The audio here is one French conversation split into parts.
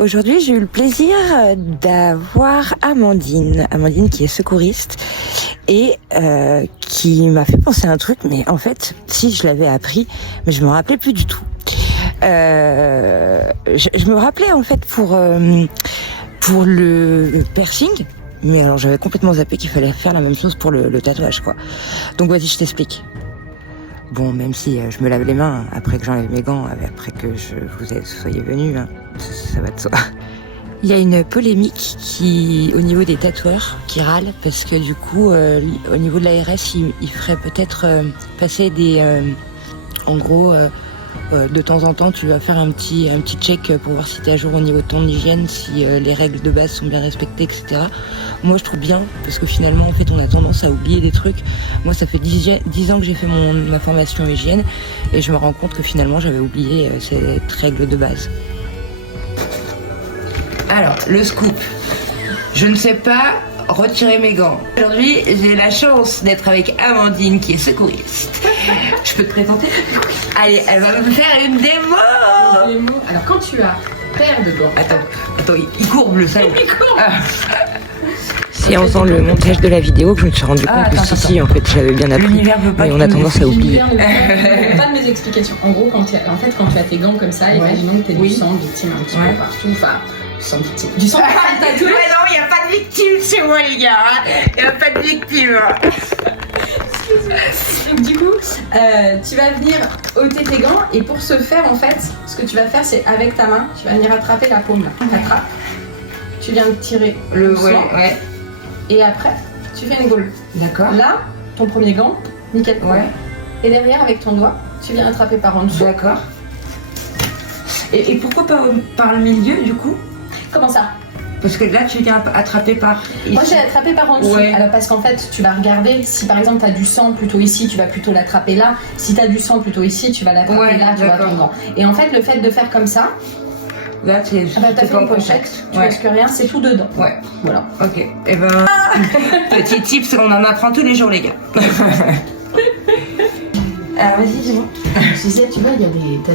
Aujourd'hui, j'ai eu le plaisir d'avoir Amandine qui est secouriste et qui m'a fait penser à un truc, mais en fait, si je l'avais appris, mais je me rappelais plus du tout. Je me rappelais en fait pour le piercing, mais alors j'avais complètement zappé qu'il fallait faire la même chose pour le tatouage, quoi. Donc vas-y, je t'explique. Bon, même si je me lave les mains après que j'enlève mes gants, après que vous soyez venus, hein, ça va de soi. Il y a une polémique au niveau des tatoueurs qui râlent parce que du coup, au niveau de l'ARS, il ferait peut-être passer en gros, de temps en temps, tu vas faire un petit check pour voir si tu es à jour au niveau de ton hygiène, si les règles de base sont bien respectées, etc. Moi, je trouve bien, parce que finalement, en fait, on a tendance à oublier des trucs. Moi, ça fait 10 ans que j'ai fait ma formation hygiène, et je me rends compte que finalement, j'avais oublié cette règle de base. Alors, le scoop. Je ne sais pas retirer mes gants. Aujourd'hui, j'ai la chance d'être avec Amandine, qui est secouriste. Je peux te présenter? Allez, elle va me faire une démo. Alors, quand tu as paire de gants... Attends, il courbe le salaud. C'est en faisant le montage de la vidéo que je me suis rendu compte que si, en fait, j'avais bien appris, mais on a tendance à oublier. Pas de mes explications. En gros, quand tu as tes gants comme ça, imaginons que tu as du sang victime un petit peu partout, enfin... Sans victime. Du sang tatoué. Non, il n'y a pas de victime chez moi, les gars. Il n'y a pas de victime. Donc, du coup, tu vas venir ôter tes gants et pour ce faire, en fait, ce que tu vas faire, c'est avec ta main, tu vas venir attraper la paume là. Attrape. Tu viens de tirer le sang. Et après, tu fais une gaule. D'accord. Là, ton premier gant, nickel. Et derrière, avec ton doigt, tu viens attraper par en dessous. D'accord. Et pourquoi pas par le milieu, du coup? Comment ça? Parce que là, tu viens attraper par ici. Moi, j'ai attrapé par en dessous. Alors, parce qu'en fait, tu vas regarder. Si par exemple, tu as du sang plutôt ici, tu vas plutôt l'attraper là. Si tu as du sang plutôt ici, tu vas l'attraper là, tu vois ton gant. Et en fait, le fait de faire comme ça, là, tu as fait une pochette, tu risques rien, c'est tout dedans. Voilà. Ok. Et ben, petit tips, on en apprend tous les jours, les gars. Alors, vas-y, dis-moi. Je disais, tu vois, t'as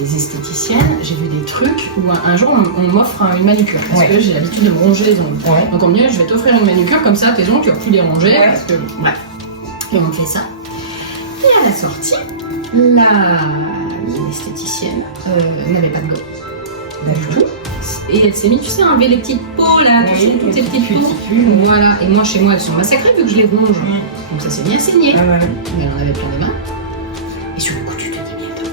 des esthéticiennes, j'ai vu des trucs où un jour on m'offre une manucure parce que j'ai l'habitude de me ronger les ongles. Donc on me dit, je vais t'offrir une manucure comme ça, tes ongles, tu vas plus les ronger parce que bref. Et on me fait ça. Et à la sortie, l'esthéticienne n'avait pas de gants. Du tout. Et elle s'est mis, tu sais, enlever les petites peaux là, toutes ces petites peaux. Voilà. Et moi, chez moi, elles sont massacrées vu que je les ronge. Donc ça s'est bien saigné. Mais elle en avait plein les mains. Et sur le coup, tu te dis, mais attends,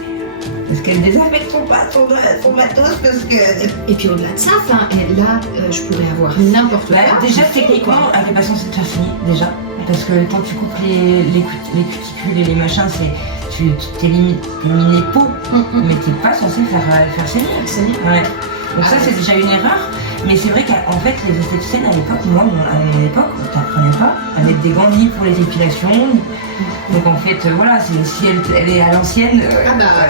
parce qu'elle désinfecte son matos, parce que... Et puis au-delà de ça, là, je pourrais avoir n'importe quoi. Déjà, techniquement, elle n'est pas censée te faire saigner, déjà. Parce que quand tu coupes les cuticules et les machins, tu t'élimines les peaux, mais tu n'es pas censé faire saigner. Donc ça, c'est déjà une erreur. Mais c'est vrai qu'en fait, les esthéticiennes, à l'époque, on t'apprenait pas à mettre des gants ni pour les épilations. Donc en fait, voilà, si elle est à l'ancienne...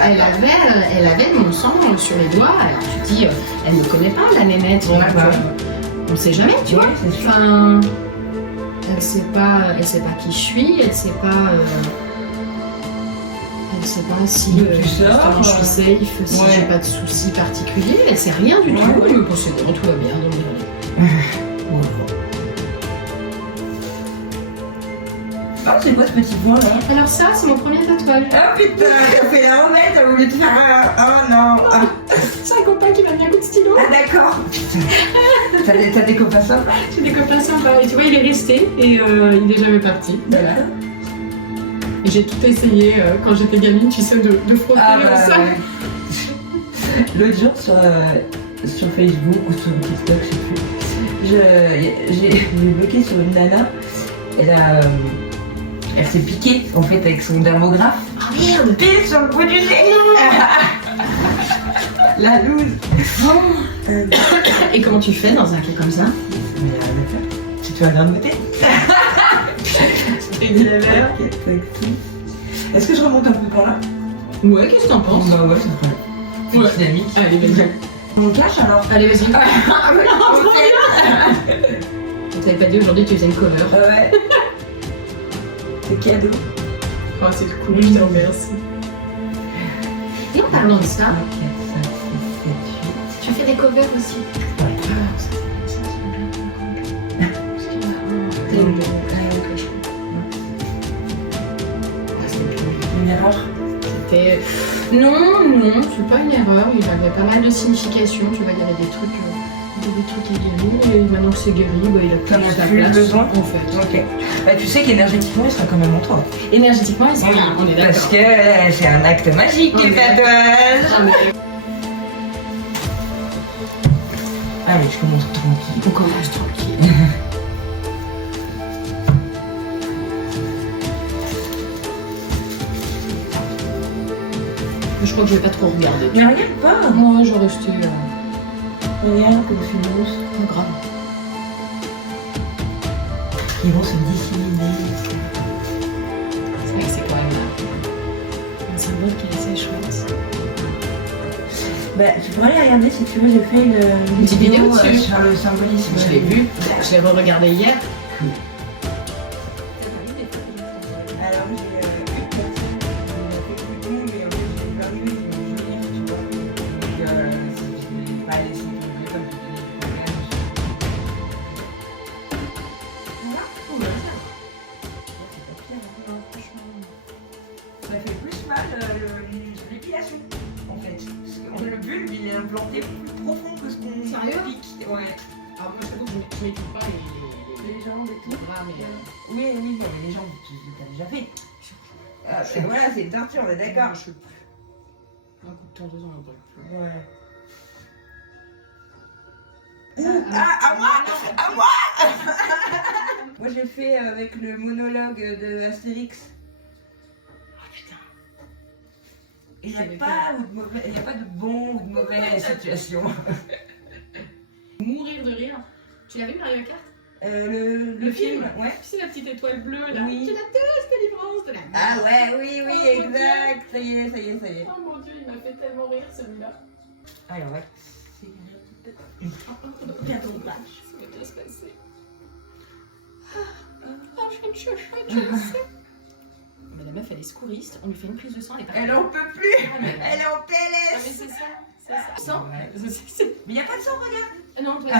elle avait mon sang sur les doigts. Alors tu te dis, elle ne connaît pas la nénette. On ne sait jamais, tu vois. Enfin, elle sait pas qui je suis, elle sait pas si je suis safe, si j'ai pas de soucis particuliers, elle sait rien du tout. Elle me pose bon, tout va bien. Ah, c'est quoi ce petit point là? Alors ça, c'est mon premier tatouage. Ah putain, t'as fait un mètre, t'as voulu te faire un... Oh non. C'est un copain qui m'a mis un coup de stylo. Ah d'accord. T'as des copains sympas? J'ai des copains sympas. Et tu vois, il est resté et il est jamais parti. Voilà. Et j'ai tout essayé quand j'étais gamine, tu sais, de frotter au sol. L'autre jour sur Facebook ou sur TikTok, je sais plus, j'ai bloqué sur une nana. Elle s'est piquée en fait avec son dermographe. Ah merde! Pile sur le bout du nez. La loose. Et comment tu fais dans un cas comme ça? Si tu vas bien noter. Est-ce que je remonte un peu par là? Ouais, qu'est-ce que t'en penses? Bah ouais, ça ferait dynamique. Allez, vas-y. On cache alors? Allez, vas-y. On t'avait pas dit aujourd'hui que tu faisais une cover. Ouais. C'est cadeau. Oh, c'est cool, je te remercie. Et en parlant de ça, tu fais qu'il y a des covers aussi. Une erreur? Non, c'est pas une erreur. Il avait pas mal de significations. Tu vois, il y avait des trucs à guérir. Et maintenant que c'est guéri, bah, il a plus sa place. Besoin en fait. Ok. Bah, tu sais qu'énergétiquement, il sera quand même en toi. Énergétiquement, il sera là. On est d'accord. Parce que c'est un acte magique, les tatouages. Allez, je commence tranquille. On commence tranquille. Je crois que je vais pas trop regarder. Mais regarde pas. Moi, je restais. Regarde comme c'est rose. Pas grave. Ils vont se disséminer. C'est vrai que c'est quand même un symbole qui est assez chouette. Bah, tu pourrais aller regarder si tu veux. J'ai fait une petite vidéo dessus. Sur le symbolisme. Je l'ai vu. Je l'ai re-regardé hier. Alors, ça fait plus mal l'épilation en fait. Parce que le bulbe il est implanté plus profond que ce qu'on Sérieux pique. Ouais. Alors moi je t'avoue que je m'équipe pas Les jambes et les tout. bras, mais Oui, mais les jambes, tu l'as déjà fait. Voilà, c'est une torture, on est d'accord. je peux plus. Un coup de tondeuse, on n'en peut plus. Ouais. À moi. Moi j'ai fait avec le monologue de Astérix. Oh putain. Il n'y a pas de bon ou de mauvais situation. Mourir de rire. Tu l'as vu Mario Kart? Le film, ouais. Tu sais la petite étoile bleue là? Oui. C'est la douce délivrance de la Ah ouais, oui, Oh, mon exact. Ça y est. Oh mon dieu, il m'a fait tellement rire celui-là. Alors ouais. C'est bien ton bâche. Ça va bien se passer. Je suis une chouchoute, je le sais. Mais la meuf, elle est secouriste, on lui fait une prise de sang, elle est pas... Elle en peut plus. Ah, mais... Elle est en Ah, mais PLS. c'est ça. Sang Ouais. C'est- Mais il n'y a pas de sang, regarde. Ah non, toi,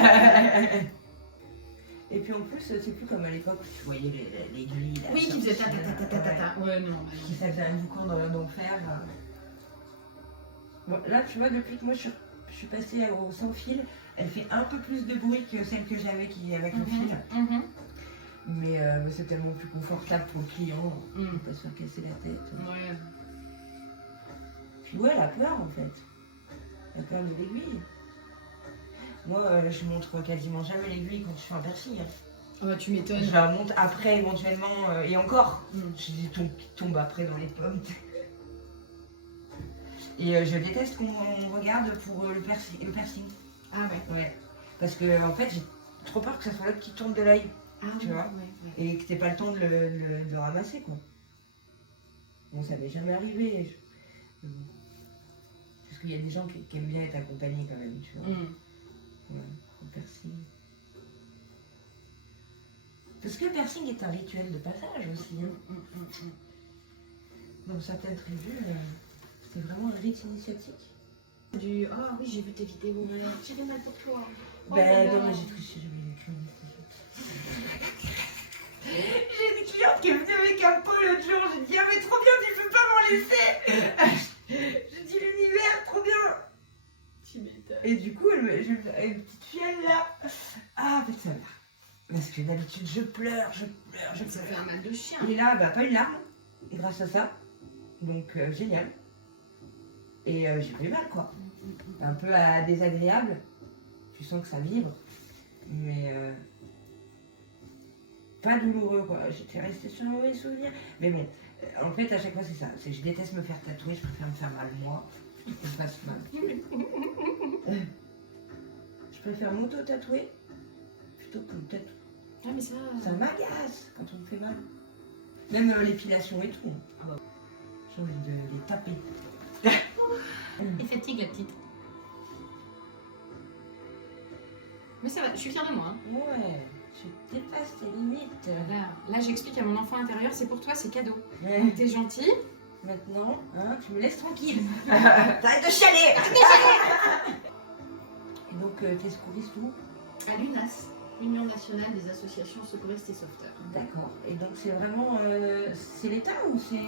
Et puis en plus, c'est plus comme à l'époque où tu voyais les grilles. là, oui, qui faisait ta sortir, ta ta ta ta ta. Ouais, non. Qui s'appelait un boucan d'enfer. Bon, là, tu vois, depuis que moi je suis passée au sans fil, elle fait un peu plus de bruit que celle que j'avais qui avec le fil. Mais c'est tellement plus confortable pour le client. On peut pas se faire casser la tête. Ouais. Puis ouais, elle a peur en fait. Elle a peur de l'aiguille. Moi, je montre quasiment jamais l'aiguille quand je fais un piercing. Oh bah tu m'étonnes. Je la monte après éventuellement, et encore. Je dis tombe après dans les pommes. Et je déteste qu'on regarde pour le piercing. Ah ouais. Ouais. Parce que en fait, j'ai trop peur que ça soit l'autre qui tourne de l'œil. Ah, tu vois. Ouais. Et que t'aies pas le temps de le ramasser, quoi. Bon, ça m'est jamais arrivé. Parce qu'il y a des gens qui aiment bien être accompagnés quand même, tu vois. Ouais, au piercing. Parce que le piercing est un rituel de passage aussi. Hein. Dans certaines tribus, c'est vraiment un rite initiatique. Ah oui, j'ai vu tes vidéos. J'ai mal pour toi. Ben non, mais j'ai triché, j'ai vu J'ai une cliente qui est venue avec un pot l'autre jour. J'ai dit, ah mais trop bien, tu peux pas m'en laisser. J'ai dit, l'univers, trop bien. Tu m'étonnes. Et du coup, j'ai une petite fiole là. Ah, mais ça va. Parce que d'habitude, je pleure. Ça fait un mal de chien. Et là, bah, pas une larme, grâce à ça. Donc, génial. Et j'ai pas eu mal, quoi. Un peu désagréable. Tu sens que ça vibre. Mais pas douloureux, quoi. J'étais restée sur un mauvais souvenir. Mais bon, en fait, à chaque fois, c'est ça. Je déteste me faire tatouer. Je préfère me faire mal, moi. Plutôt que me fasse mal. Je préfère m'auto-tatouer plutôt que le tatouer. Ah, mais ça m'agace quand on me fait mal. Même l'épilation et tout. J'ai envie de les taper. Elle fatigue la petite. Mais ça va, je suis fière de moi. Hein. Ouais, tu dépasses tes limites. Là j'explique à mon enfant intérieur, c'est pour toi, c'est cadeau. Ouais. Donc t'es gentil. Maintenant, hein, tu me laisses tranquille. T'arrêtes de chialer. t'es secouriste où? À l'UNAS, Union Nationale des Associations Secouristes et Sauveteurs. D'accord. Et donc c'est vraiment... c'est l'État ou c'est...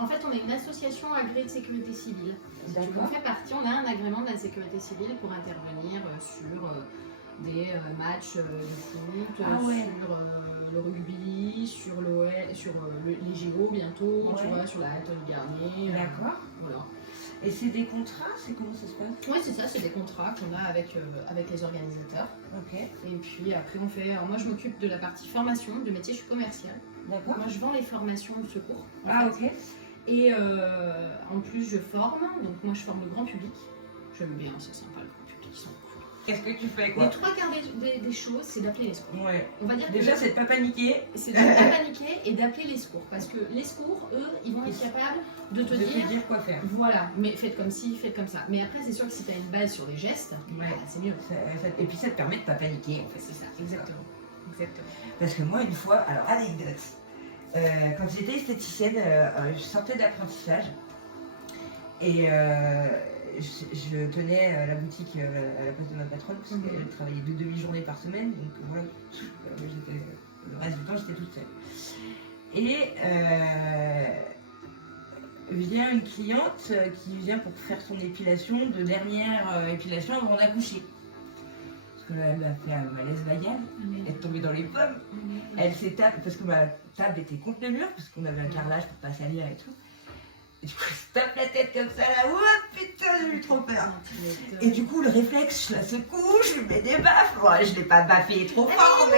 En fait, on est une association agréée de sécurité civile. On fait partie, on a un agrément de la sécurité civile pour intervenir sur des matchs de foot, sur le rugby, sur les JO bientôt, tu vois, sur la halte du Garnier. D'accord. Voilà. Et c'est des contrats, c'est comment ça se passe? Oui, c'est ça, c'est des contrats qu'on a avec les organisateurs. Ok. Et puis après, on fait. Alors moi, je m'occupe de la partie formation, de métier, je suis commerciale. D'accord. Moi, je vends les formations de secours. Ok. Et en plus, je forme. Donc moi, je forme le grand public. J'aime bien, c'est sympa, le grand public, ils sont cool. Qu'est-ce que tu fais, quoi? Les 3/4 des choses, c'est d'appeler les secours. Ouais. On va dire déjà, c'est de pas paniquer. C'est de ne pas paniquer et d'appeler les secours. Parce que les secours, eux, ils vont être capables de te dire quoi faire. Voilà, mais faites comme ci, faites comme ça. Mais après, c'est sûr que si tu as une base sur les gestes, c'est mieux. Et puis ça te permet de pas paniquer, en fait. C'est ça, exactement. Parce que moi, une fois, alors anecdote, quand j'étais esthéticienne, je sortais d'apprentissage et je tenais la boutique à la place de ma patronne parce qu'elle travaillait 2 demi-journées par semaine, donc voilà, le reste du temps j'étais toute seule. Et vient une cliente qui vient pour faire son épilation de dernière épilation avant d'accoucher. Parce qu'elle m'a fait un malaise vagal, elle est tombée dans les pommes, elle s'est tapée, parce que ma table était contre le mur, parce qu'on avait un carrelage pour pas salir et tout. Et du coup, elle se tape la tête comme ça là, oh putain, j'ai eu trop peur. Et du coup, le réflexe, je la secoue, je lui mets des baffes. Bon, je l'ai pas baffé trop fort,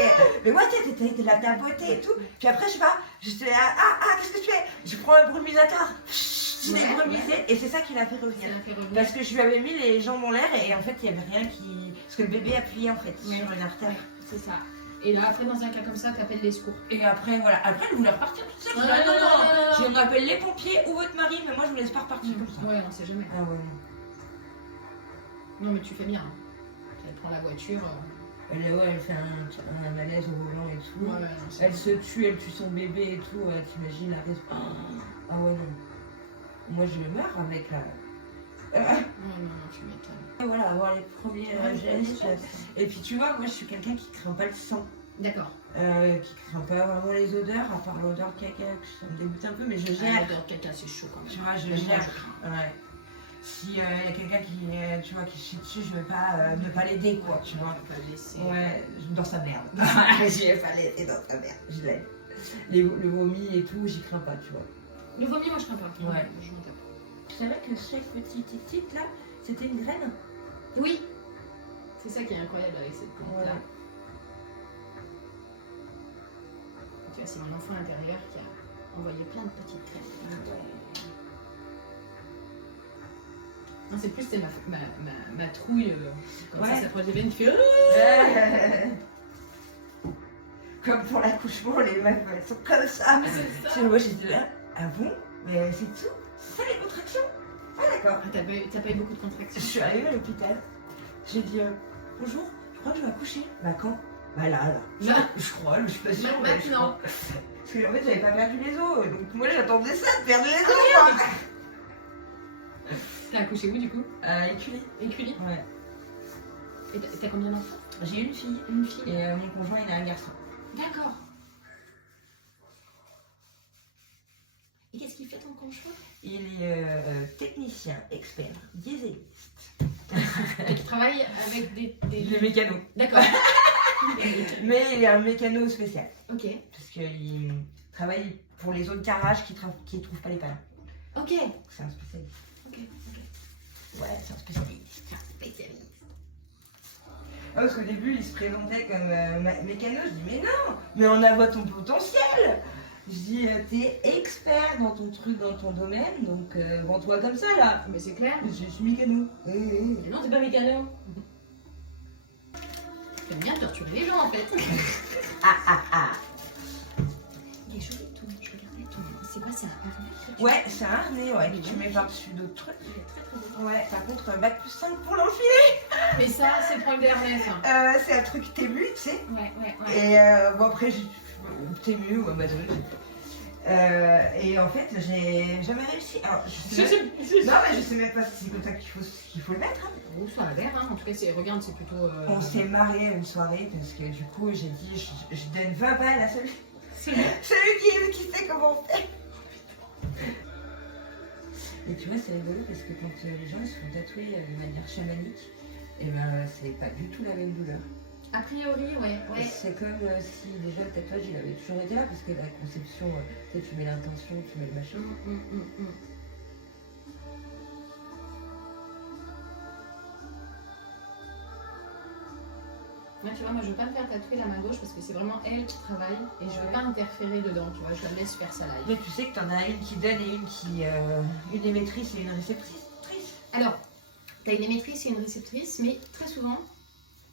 mais moi, tu sais, t'étais la tapoter et tout. Puis après, je sais pas, je dis, qu'est-ce que tu fais? Je prends un brumisateur, je l'ai brumisé, et c'est ça qui l'a fait revenir. Parce que je lui avais mis les jambes en l'air, et en fait, il y avait rien qui. Parce que le bébé appuyait en fait sur une artère. C'est ça. Et là, après, dans un cas comme ça, t'appelles les secours. Et après, voilà. Après, elle voulait repartir toute seule. Non. On appelle les pompiers ou votre mari, mais moi, je vous laisse pas repartir comme ça. Ouais, on sait jamais. Ah ouais, non. Non, mais tu fais bien. Elle prend la voiture. Elle fait un malaise au volant et tout. Ouais, elle se tue, elle tue son bébé et tout. T'imagines la raison. Ah ouais, non. Moi, je meurs avec la. Non, tu m'étonnes. Voilà, avoir les premiers gestes. Et puis tu vois, moi je suis quelqu'un qui craint pas le sang. D'accord. Qui craint pas vraiment les odeurs, à part l'odeur de caca, ça me dégoûte un peu, mais je gère. L'odeur de caca, c'est chaud quand même. Tu vois, je gère. Ouais. Si y a quelqu'un qui, tu vois, qui chie dessus, je vais pas ne pas l'aider, quoi, tu vois. Pas le laisser. Ouais, dans sa merde. Je vais pas l'aider dans sa merde, je l'aide. Le vomi et tout, j'y crains pas, tu vois. Le vomi, moi je crains pas. Ouais. Je m'en tape. Tu savais que chaque petite tite là, c'était une graine? Oui. C'est ça qui est incroyable avec cette plante-là. Ouais. Tu vois, c'est mon enfant intérieur qui a envoyé plein de petites graines. Ouais. Non, c'est plus c'était ma trouille quand ça s'approche des veines qui fait. Comme pour l'accouchement, les meufs elles sont comme ça. Moi j'étais là, ah bon? Mais c'est tout? C'est ça les contractions? Ah d'accord. T'as pas eu beaucoup de contractions? Je suis arrivée à l'hôpital. J'ai dit bonjour, je crois que je vais accoucher. Bah quand? Bah là. Je crois, je suis pas sûre. Maintenant. Parce que en fait j'avais pas perdu les os. Donc moi j'attendais ça de perdre les os. T'as accouché où du coup? Écully. Écully? Ouais. Et t'as combien d'enfants? J'ai une fille. Une fille. Et mon conjoint il a un garçon. D'accord. Et qu'est-ce qu'il fait ton conjoint? Il est technicien, expert, dieseliste. Et tu travailles avec des mécanos. D'accord. Mais il est un mécano spécial. Ok. Parce qu'il travaille pour les autres garages qui ne trouvent pas les panneaux. Ok. C'est un spécialiste. Ok. Ouais, c'est un spécialiste. Ah, parce qu'au début, il se présentait comme mécano. Je dis, mais non, mais on a ton potentiel. Je dis, t'es expert dans ton truc, dans ton domaine, donc vends-toi comme ça là. Mais c'est clair. Je suis mécano. Non, t'es pas mécano. T'aimes bien torturer les gens en fait. Il est joli tout. Je regardais tout. C'est quoi, c'est un harnais? Ouais, c'est un harnais, ouais, que tu mets par-dessus d'autres trucs. Il est très très beau. Ouais, par contre, bac plus 5 pour l'enfiler. Mais ça, c'est le problème des harnais, ça. C'est un truc tému, tu sais. Ouais. Et bon, après, tému ou Amazon. Et en fait, j'ai jamais réussi. Alors, non, mais je sais même pas si c'est comme ça qu'il faut le mettre. Hein. Oh, ça a l'air, hein. En tout cas, regarde, c'est plutôt. On s'est marré une soirée parce que du coup, j'ai dit je donne 20 balles à celui qui sait comment on fait. Et tu vois, c'est rigolo parce que quand les gens se font tatouer de manière chamanique, et ben c'est pas du tout la même douleur. A priori, ouais. C'est comme si déjà le tatouage il avait toujours été là parce que la conception, tu sais, tu mets l'intention, tu mets le machin. Ouais, tu vois, moi je veux pas me faire tatouer la main gauche parce que c'est vraiment elle qui travaille et je veux pas interférer dedans, tu vois, je la laisse faire sa live. Mais tu sais que t'en as une qui donne et une qui. Une émettrice et une réceptrice. Alors, t'as une émettrice et une réceptrice, mais très souvent,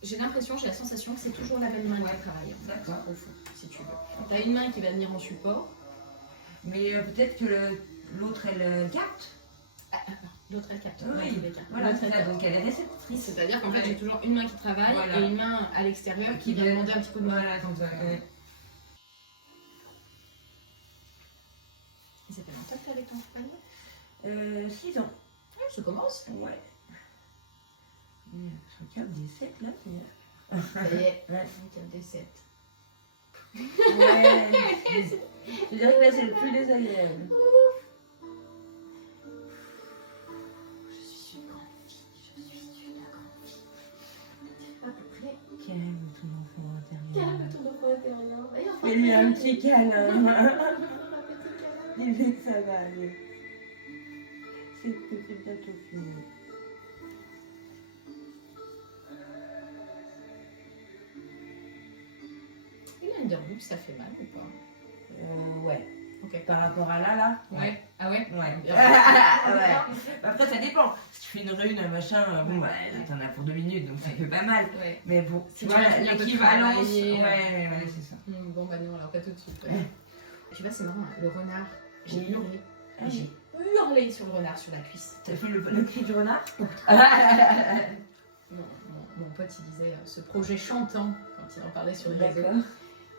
j'ai l'impression, j'ai la sensation que c'est toujours la même main qui travaille. D'accord. Au fond, si tu veux. T'as une main qui va venir en support. Mais peut-être que l'autre elle capte. L'autre elle capte. Oui, voilà, donc elle est réceptrice. C'est-à-dire qu'en fait j'ai toujours une main qui travaille et une main à l'extérieur qui vient demander un petit coup de main. Voilà, donc Et ça fait longtemps que t'es avec ton frère 6 ans. Ouais, ça commence. Ouais. Je regarde des 7 là. Ça y est, on des 7. Ouais. Je dirais que là c'est le plus désagréable. Calme ton enfant intérieur. Fais-lui un petit câlin. Dis-lui que ça va aller. C'est que c'est bientôt fini. Une underboob, ça fait mal ou pas? Ouais. Ok. Par rapport à là. Ouais. Ah ouais? Ouais. Après, ça dépend. Si tu fais une rune, un machin, bon, bah, t'en as pour 2 minutes, donc ça fait pas mal. Ouais. Mais bon, Si tu tu vois, veux l'équivalence. travailler, Ouais, c'est ça. Bon, bah non, alors pas tout de suite. Ouais. Tu vois, c'est marrant, hein, le renard, j'ai hurlé. J'ai hurlé sur le renard, sur la cuisse. T'as fait le cri du renard? Mon pote, il disait ce projet chantant quand il en parlait sur les réseaux.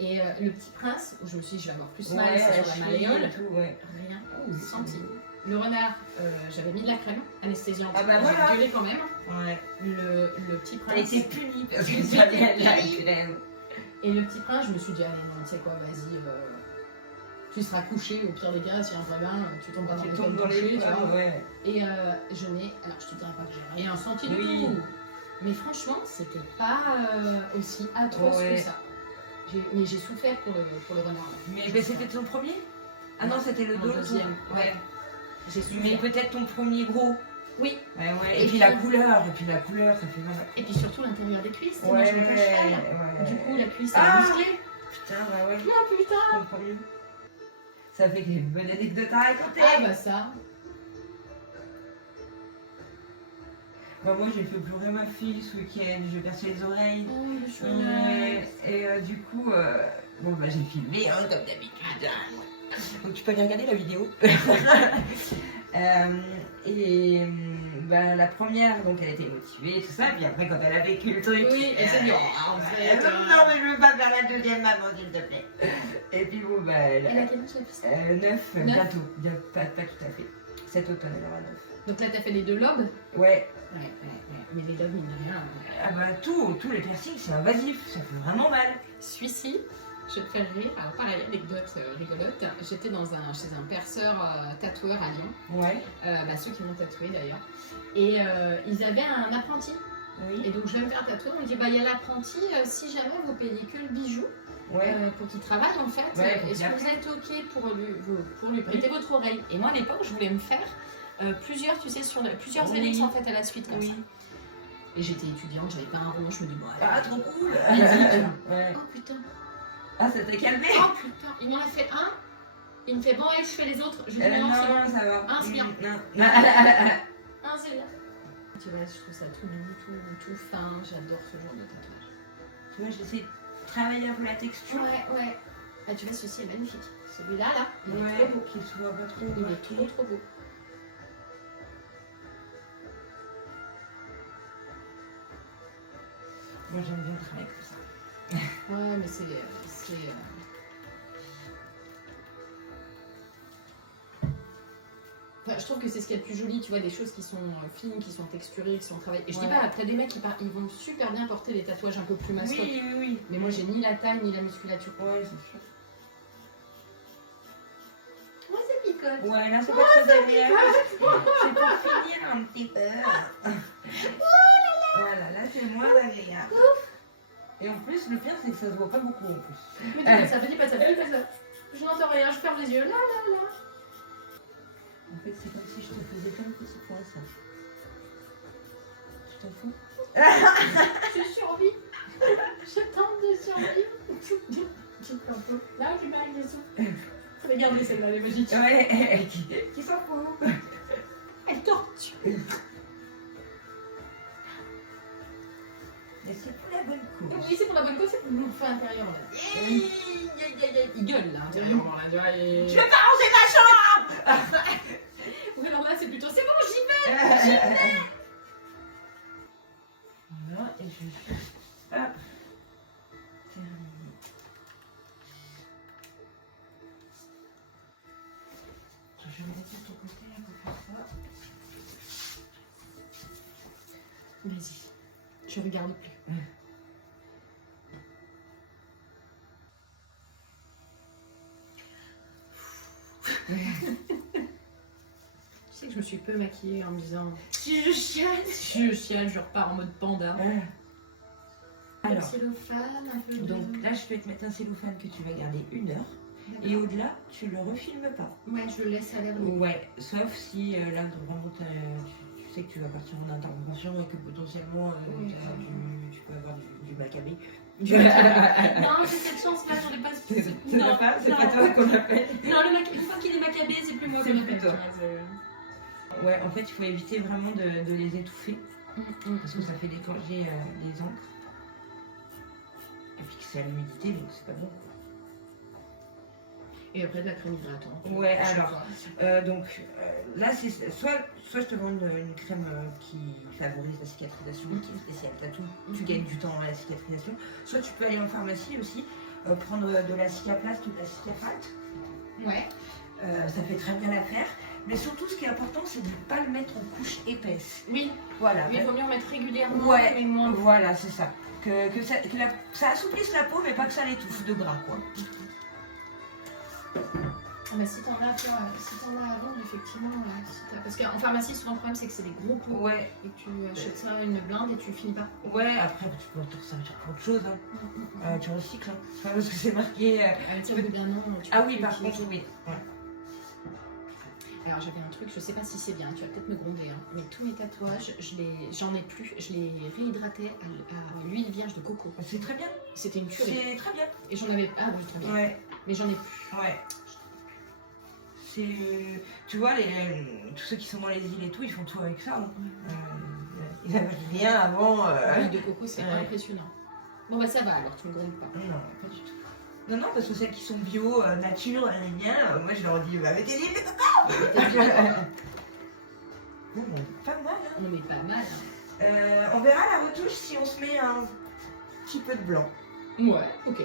Et le petit prince, où je me suis dit, je vais avoir plus mal, c'est sur la malléole. Rien senti. Le renard, j'avais mis de la crème anesthésiante. Ah bah j'ai voilà. gueulé quand même. Ouais. Le petit prince. T'as été puni parce que tu avais de la crème. Et le petit prince, je me suis dit, allez, non, tu sais quoi, vas-y, tu seras couché, au pire des cas, s'il y a un vrai bain, tu tomberas dans les coucher, tu vois. Ouais. Et je n'ai, alors je te dirais pas que j'ai rien senti du tout, mais franchement, c'était pas aussi atroce que ça. Mais j'ai souffert pour le renard. Mais c'était ton premier? Ah non, c'était le deuxième. Ouais. J'ai souffert. Mais peut-être ton premier gros. Oui. Ouais. Et puis la couleur, ça fait mal. Et puis surtout l'intérieur des cuisses. Ouais. Du coup, la cuisse elle est musclée. Putain, bah ouais. Non, putain. Ça fait des bonnes anecdotes à raconter. Ah bah ça. Bah moi j'ai fait pleurer ma fille ce week-end, j'ai percé les oreilles. Oh, le chouette. Et du coup, bon bah j'ai filmé hein, comme d'habitude. Donc tu peux aller regarder la vidéo. Et bah, la première, donc elle était motivée, tout ça, puis après quand elle a vécu le truc, elle s'est dit, en fait, non mais je veux pas faire la deuxième maman s'il te plaît. Et puis bon bah elle a quel âge la petite? 9, bientôt, pas tout à fait. Cet automne elle aura 9. Donc là t'as fait les 2 lobes? Ouais. Mais les lobes, il n'y a rien. Ah bah tous les piercings c'est invasif, ça fait vraiment mal. Celui-ci, je vais te faire rire. Alors pareil, anecdote rigolote. J'étais chez un perceur tatoueur à Lyon. Ouais. Ceux qui m'ont tatoué d'ailleurs. Et ils avaient un apprenti. Oui. Et donc je vais me faire tatouer. On me dit, il y a l'apprenti, si jamais vous payez que le bijou, pour qu'il travaille en fait, est-ce que vous êtes ok pour lui prêter votre oreille? Et moi à l'époque, je voulais me faire plusieurs, tu sais, plusieurs Félix en fait à la suite comme ça. Et j'étais étudiante, j'avais pas un rond, je me dis, bon, ah trop cool. Oh putain. Ah ça t'a calmé? Oh putain, il m'en a fait un. Il me fait bon, et je fais les autres. Je lui dis non, c'est bon. Ça va. Un, c'est bien. Non. Un, c'est bien. Tu vois, je trouve ça tout doux, tout fin. J'adore ce genre de tatouage. Tu vois, j'essaie de travailler un peu la texture. Ouais. Bah, tu vois, celui-ci est magnifique. Celui-là, il est trop beau. Qu'il soit pas trop. Il est trop beau. Moi, j'aime bien travailler comme ça. Ouais, mais c'est je trouve que c'est ce qu'il y a de plus joli, tu vois, des choses qui sont fines, qui sont texturées, qui sont travaillées. Et je dis pas, t'as des mecs qui ils vont super bien porter des tatouages un peu plus mastoc. Oui. Mais moi, j'ai ni la taille ni la musculature. Ouais, c'est sûr. Moi, ça picote. Ouais, là, c'est pas très agréable. C'est pour finir un petit peu. Voilà, là, c'est moins agréable. Et en plus, le pire, c'est que ça se voit pas beaucoup en plus. Mais dis pas ça, dis pas ça, dis pas ça. Je n'entends rien, je ferme les yeux. Là. En fait, c'est comme si je te faisais plein de petits points, ça. Tu t'en fous? Je survis. Je tente de survivre. Là où tu parles avec les sous. Faut les garder celle-là, les magiques. Ouais, qui s'en fout? Elle torture. Mais c'est pour la bonne cause. Oui, c'est pour la bonne cause, c'est pour le fin intérieur là. Il gueule là, intérieurement là. Je vais pas ranger ma chambre! Ouais, non, là c'est plutôt c'est bon, j'y vais. Voilà, et je vais faire. Hop. Terminé. Je vais mettre de ton côté là pour faire ça. Vas-y, je regarde plus. Tu sais que je me suis peu maquillée en me disant si je chiale, je repars en mode panda. Alors, cellophane, un peu. donc là, je vais te mettre un cellophane que tu vas garder 1 heure. Et au-delà, tu le refilmes pas. Ouais, je le laisse à l'air libre. Ouais, sauf si là, vraiment, tu sais que tu vas partir en intervention et que potentiellement, tu peux avoir du macabé. Non, j'ai cette chance-là, j'en ai pas. C'est pas toi qu'on appelle. Non, une fois qu'il est macabé, c'est plus moi C'est qu'on plus appelle. toi. Ouais, en fait, il faut éviter vraiment de les étouffer. Parce que ça fait déclencher les encres. Et puis que c'est à l'humidité, donc c'est pas bon. Et après de la crème hydratante. Ouais, alors, là, c'est soit je te vends une crème qui favorise la cicatrisation, qui est spéciale tatou, tu gagnes du temps à la cicatrisation, soit tu peux aller en pharmacie aussi, prendre de la cicaplast ou de la cicafrate. Ouais. Ça fait très bien l'affaire, mais surtout ce qui est important, c'est de ne pas le mettre en couche épaisse. Oui, Voilà. mais il vaut mieux en mettre régulièrement, Ouais, mais moins. voilà, c'est ça. Que ça assouplisse la peau, mais pas que ça l'étouffe de gras, quoi. Mais si t'en as, à vendre, effectivement, parce qu'en pharmacie, souvent le problème c'est que c'est des gros pots. Ouais. Et que tu achètes ça une blinde et tu finis pas. Ouais, après tu peux te resservir pour autre chose. Hein. Tu recycles, hein. Enfin, parce que c'est marqué. Bien non, ah oui, par contre, oui. Ouais. Alors j'avais un truc, je sais pas si c'est bien, tu vas peut-être me gronder, hein, mais tous mes tatouages, j'en ai plus, je les réhydratais à l'huile vierge de coco. C'est très bien. C'était une tuerie. C'est très bien. Et j'en avais. Ah oui, très bien. Ouais. Mais j'en ai plus. Ouais. Tu vois, tous ceux qui sont dans les îles et tout, ils font tout avec ça. Hein. Ils n'avaient rien avant. L'huile de coco, c'est impressionnant. Bon, bah ça va alors, tu me grondes pas. Non, pas du tout. Non, parce que celles qui sont bio, nature, moi je leur dis, mettez l'huile de coco. Pas mal, hein. On est pas mal. Hein. On verra la retouche si on se met un petit peu de blanc. Ouais, ok.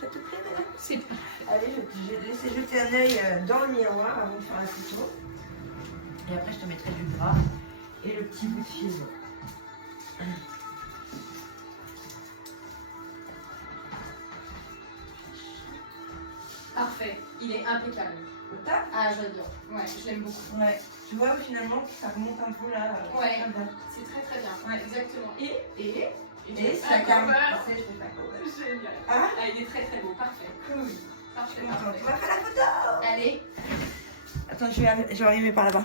Ça te plaît, madame? C'est pas. Allez, je vais te laisser jeter un œil dans le miroir avant de faire la photo. Et après, je te mettrai du gras et le petit bout de fil. Parfait, il est impeccable. Au top? Ah, j'adore. Ouais, je l'aime beaucoup. Ouais. Tu vois, finalement, ça remonte un peu là. Ouais, c'est très très bien. Ouais, exactement. Et ça calme. Génial. Ah, il est très très beau, parfait. cool. Parfait, Attends, parfait. on va faire la photo. Allez. Attends, je vais arriver par là-bas.